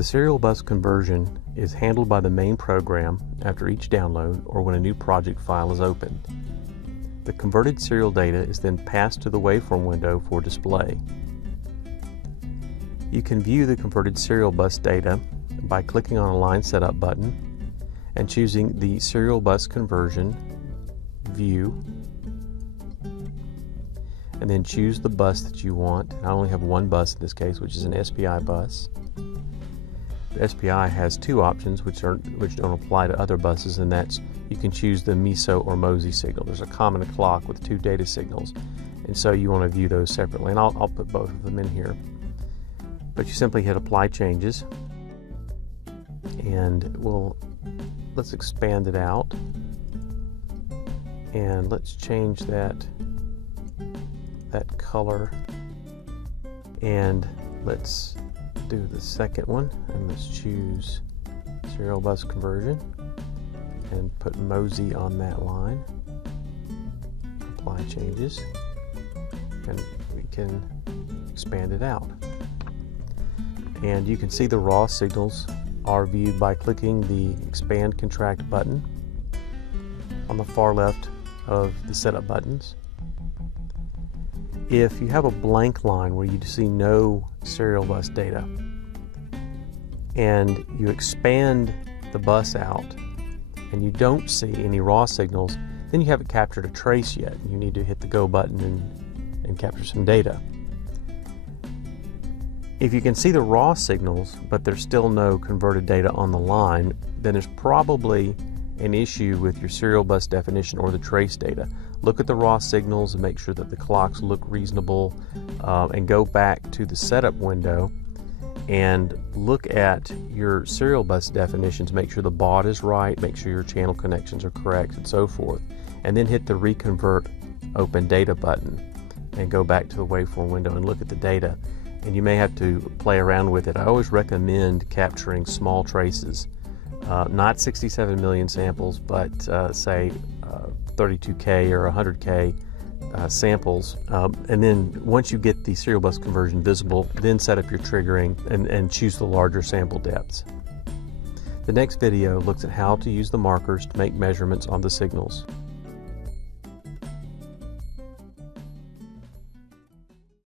The serial bus conversion is handled by the main program after each download or when a new project file is opened. The converted serial data is then passed to the waveform window for display. You can view the converted serial bus data by clicking on a line setup button and choosing the serial bus conversion view, and then choose the bus that you want. I only have one bus in this case, which is an SPI bus. The SPI has two options which don't apply to other buses, and that's you can choose the MISO or MOSI signal. There's a common clock with two data signals, and so you want to view those separately, and I'll put both of them in here. But you simply hit apply changes, and let's expand it out, and let's change that color, and let's do the second one, and let's choose serial bus conversion and put MOSI on that line. Apply changes, and we can expand it out. And you can see the raw signals are viewed by clicking the expand contract button on the far left of the setup buttons. If you have a blank line where you see no serial bus data and you expand the bus out and you don't see any raw signals, then you haven't captured a trace yet. You need to hit the go button and capture some data. If you can see the raw signals but there's still no converted data on the line, then there's probably an issue with your serial bus definition or the trace data. Look at the raw signals and make sure that the clocks look reasonable, and go back to the setup window and look at your serial bus definitions. Make sure the baud is right, make sure your channel connections are correct, and so forth. And then hit the reconvert open data button and go back to the waveform window and look at the data. And you may have to play around with it. I always recommend capturing small traces. Not 67 million samples, but say 32K or 100K samples. And then once you get the serial bus conversion visible, then set up your triggering and choose the larger sample depths. The next video looks at how to use the markers to make measurements on the signals.